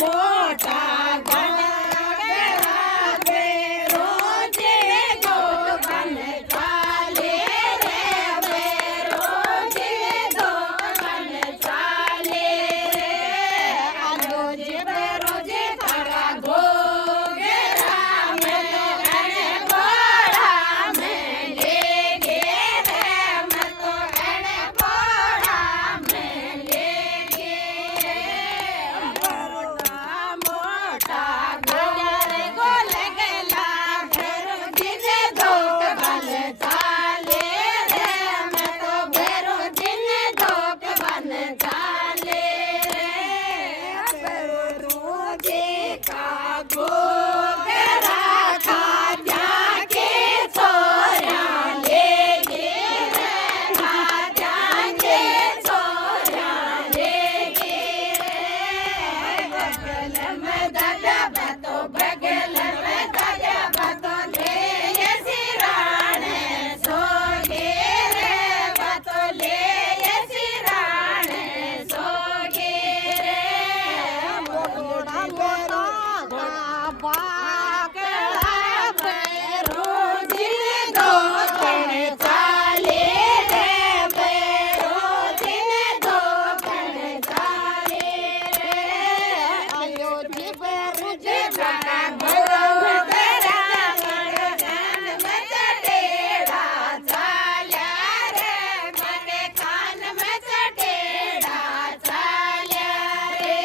मोठा घोगरा बेरोजे दोघं चाले रे बेरोजे दोघं चाले रे रोजे बेरोजे खरा घोगरा में अने बोड़ा में ले गे रे मैं तो अने बोड़ा में ले गे बरोड़ा मोटा घोगरे गोल गेला भेरो जिने धोक बन चाले रे मैं तो भेरो जिने धोक बन चाले रे रोजे का घोगरा खा जाके छोरा ले गे रे खा जाके छोरा ले गे रे बगल में